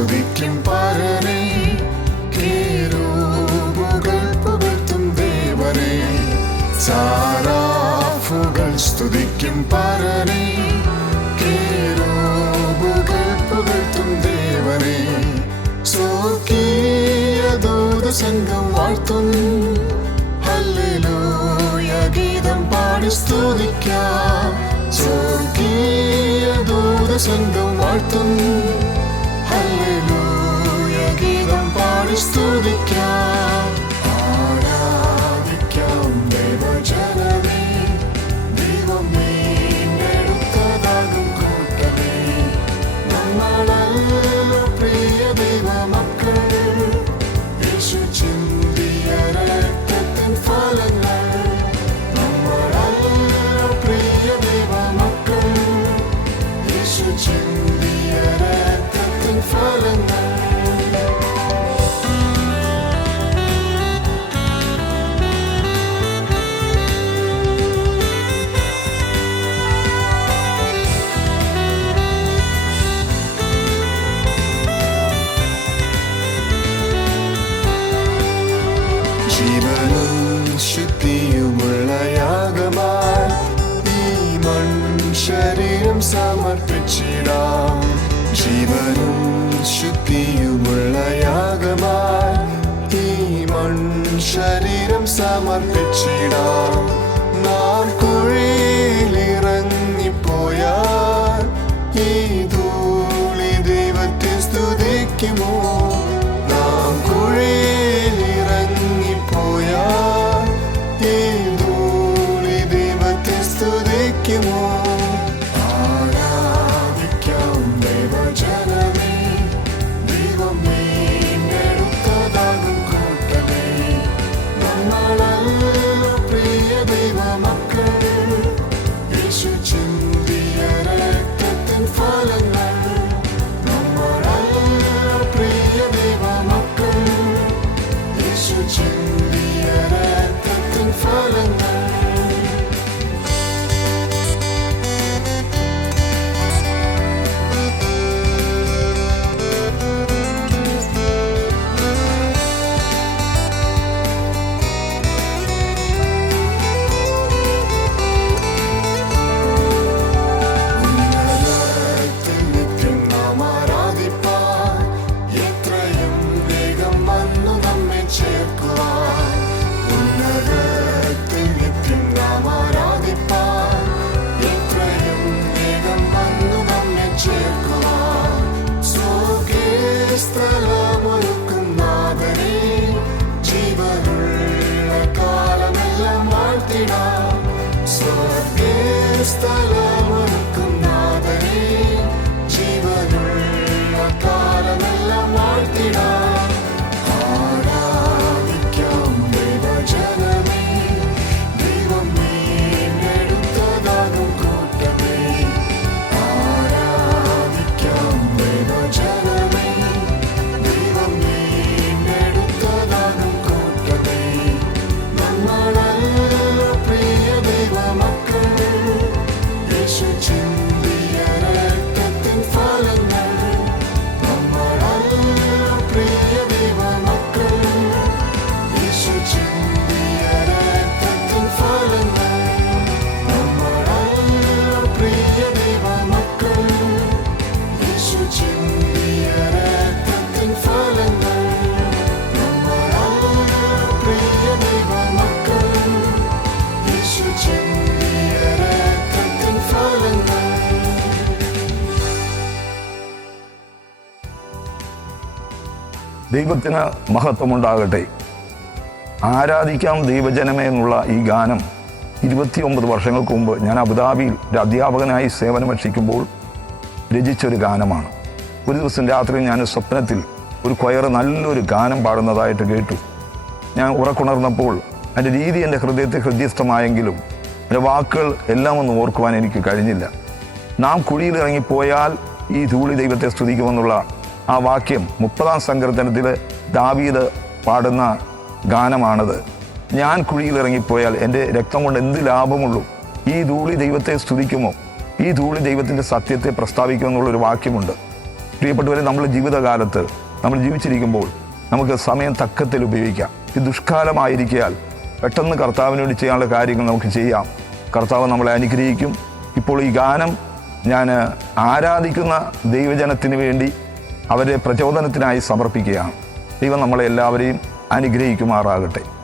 സ്തുതിക്കും പരനെ, കെരൂബുകൾ പുകഴ്ത്തും ദേവനെ. സാറാഫുകൾ സ്തുതിക്കും പരനെ, കെരൂബുകൾ പുകഴ്ത്തും ദേവനെ. സ്വർഗീയ ദൂതസംഘം വാഴ്ത്തും ഹല്ലേലൂയ ഗീതം പാടി സ്തുതിക്കാം. സ്വർഗീയ ദൂതസംഘം വാഴ്ത്തും ഹല്ലേലൂയ ഗീതം പാടി സ്തുതിക്കാം. ആരാധിക്കാം ദൈവജനമേ, ദൈവം വീണ്ടെടുത്തതാകും കൂട്ടമേ. നമ്മളല്ലോ പ്രിയ ദൈവമക്കൾ, യേശു ചിന്തിയ രക്തത്തിൻ ഫലങ്ങൾ. നമ്മളല്ലോ പ്രിയ ദൈവമക്കൾ, യേശു ചിന്തിയ രക്തത്തിൻ ഫലങ്ങൾ. ജീവനും ശുദ്ധിയുമുള്ള യാഗമായി ഈ മൺശരീരം സമർപ്പിച്ചിടാം. ജീവനും ശുദ്ധിയുമുള്ള യാഗമായി ഈ മൺശരീരം സമർപ്പിച്ചിടാം. നാം കുഴിയിലിറങ്ങിപ്പോയാൽ ഈ ധൂളി ദൈവത്തെ സ്തുതിക്കുമോ? നാം കുഴിയിലിറങ്ങിപ്പോയാൽ ഈ ധൂളി ദൈവത്തെ സ്തുതിക്കുമോ? ആരാധിക്കാം ദൈവജനമേ, ദൈവം വീണ്ടെടുത്തതാകും കൂട്ടമേ. നമ്മളല്ലോ പ്രിയ ദൈവമക്കൾ, യേശു ചിന്തിയ രക്തത്തിൻ ഫലങ്ങൾ. നമ്മളല്ലോ പ്രിയ ദൈവമക്കൾ, യേശു ചിന്തിയ രക്തത്തിൻ ഫലങ്ങൾ. ഉന്നതത്തിൽ നിത്യം നാം ആരാധിപ്പാൻ, എത്രയും വേഗം വന്നു നമ്മെ ചേർക്കുവാൻ. ഉന്നതത്തിൽ നിത്യം നാം ആരാധിപ്പാൻ, എത്രയും വേഗം വന്നു നമ്മെ ചേർക്കുവാൻ. സ്വർഗസ്ഥലമൊരുക്കും നാഥനെ, ജീവനുള്ള കാലമെല്ലാം വാഴ്ത്തിടാം. സ്വർഗസ്ഥലമൊരുക്കും നാഥനെ, ജീവനുള്ള കാലമെല്ലാം വാഴ്ത്തിടാം. ആരാധിക്കാം ദൈവജനമേ, ദൈവം വീണ്ടെടുത്തതാകും കൂട്ടമേ. ആരാധിക്കാം ദൈവജനമേ, ദൈവം വീണ്ടെടുത്തതാകും കൂട്ടമേ. നമ്മളല്ലോ പ്രിയ ദൈവമക്കൾ, യേശു ചിന്തിയ രക്തത്തിൻ ഫലങ്ങൾ. നമ്മളല്ലോ പ്രിയ ദൈവമക്കൾ, യേശു ചിന്തിയ രക്തത്തിൻ ഫലങ്ങൾ. നമ്മളല്ലോ പ്രിയ ദൈവമക്കൾ, യേശു ചിന്തിയ രക്തത്തിൻ ഫലങ്ങൾ. നമ്മളല്ലോ പ്രിയ ദൈവമക്കൾ, യേശു ചിന്തിയ രക്തത്തിൻ ഫലങ്ങൾ. ദൈവത്തിന് മഹത്വമുണ്ടാകട്ടെ. ആരാധിക്കാം ദൈവജനമേ എന്നുള്ള ഈ ഗാനം 29 വർഷങ്ങൾക്ക് മുമ്പ് ഞാൻ അബുദാബിയിൽ ഒരു അധ്യാപകനായി സേവനമനുഷ്ഠിക്കുമ്പോൾ രചിച്ചൊരു ഗാനമാണ്. ഒരു ദിവസം രാത്രി ഞാൻ സ്വപ്നത്തിൽ ഒരു കൊയർ നല്ലൊരു ഗാനം പാടുന്നതായിട്ട് കേട്ടു. ഞാൻ ഉറക്കുണർന്നപ്പോൾ അതിൻ്റെ രീതി എൻ്റെ ഹൃദയത്തിൽ ഹൃദ്യസ്ഥമായെങ്കിലും എൻ്റെ വാക്കുകൾ എല്ലാം ഒന്ന് ഓർക്കുവാൻ എനിക്ക് കഴിഞ്ഞില്ല. നാം കുഴിയിലിറങ്ങിപ്പോയാൽ ഈ ധൂളി ദൈവത്തെ സ്തുതിക്കുമെന്നുള്ള ആ വാക്യം 30-ാം സങ്കീർത്തനത്തിൽ ദാവീദ് പാടുന്ന ഗാനമാണത്. ഞാൻ കുഴിയിലിറങ്ങിപ്പോയാൽ എൻ്റെ രക്തം കൊണ്ട് എന്ത് ലാഭമുള്ളൂ? ഈ ധൂളി ദൈവത്തെ സ്തുതിക്കുമോ? ഈ ധൂളി ദൈവത്തിൻ്റെ സത്യത്തെ പ്രസ്താവിക്കുമെന്നുള്ളൊരു വാക്യമുണ്ട്. പ്രിയപ്പെട്ടവരെ, നമ്മുടെ ജീവിതകാലത്ത് നമ്മൾ ജീവിച്ചിരിക്കുമ്പോൾ നമുക്ക് സമയം തക്കത്തിൽ ഉപയോഗിക്കാം. ഈ ദുഷ്കാലമായിരിക്കാൽ പെട്ടെന്ന് കർത്താവിന് വേണ്ടി ചെയ്യാനുള്ള കാര്യങ്ങൾ നമുക്ക് ചെയ്യാം. കർത്താവ് നമ്മളെ അനുഗ്രഹിക്കും. ഇപ്പോൾ ഈ ഗാനം ഞാൻ ആരാധിക്കുന്ന ദൈവജനത്തിന് വേണ്ടി അവരെ പ്രചോദനത്തിനായി സമർപ്പിക്കുകയാണ്. ദൈവം നമ്മളെ എല്ലാവരെയും അനുഗ്രഹിക്കുമാറാകട്ടെ.